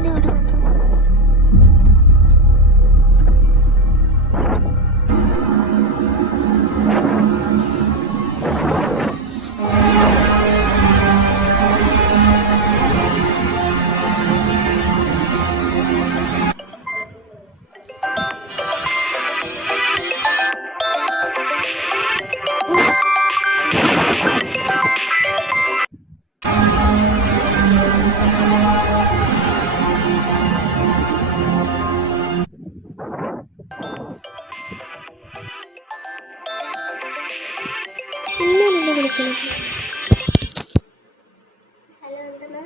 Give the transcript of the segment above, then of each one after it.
എന്തിനാ ഇവിടെ വന്നു? പിന്നെ നിന്നെ വിളിക്കുന്നത്. ഹലോ, എന്താ?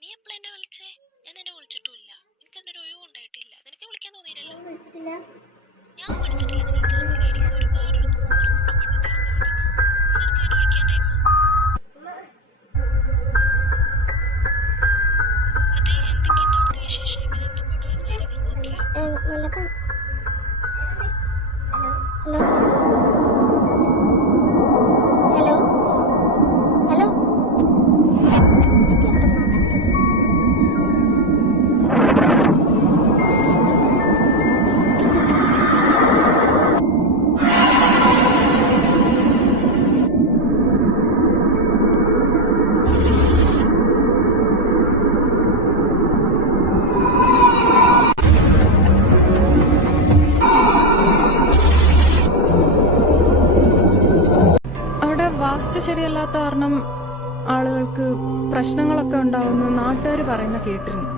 നീ എപ്പോഴാ എന്നെ വിളിച്ചേ? ഞാൻ നിന്നെ വിളിച്ചിട്ടുമില്ല. എനിക്ക് അതിന്റെ ഒരു ഒഴിവും ഉണ്ടായിട്ടില്ല. നിനക്ക് വിളിക്കാൻ തോന്നിയില്ലല്ലോ. ഞാൻ വിളിച്ചിട്ടില്ല നിന്നോട്. എനിക്ക് ഒരുപാട് 100 കൂട്ടം പണിണ്ടായിരുന്നു ഇവിടെ. നിനക്ക് എന്നെ വിളിക്കാൻ ടൈമോ? എന്നിട്ട് എന്തൊക്കെയുണ്ട് അവിടുത്തെ വിശേഷം? എങ്ങനെയുണ്ട് വീട്? കാര്യങ്ങളൊക്കെ നോക്കിയോ? നല്ലതാ. ഹലോ ഹലോ ഹലോ, എന്തൊക്കെ ഇവിടെ നടക്കുന്നത്? അവിടെ വാസ്തു ശരിയല്ലാത്ത കാരണം ആളുകൾക്ക് പ്രശ്നങ്ങളൊക്കെ ഉണ്ടാവുമെന്ന് നാട്ടുകാർ പറയുന്ന കേട്ടിരുന്നു.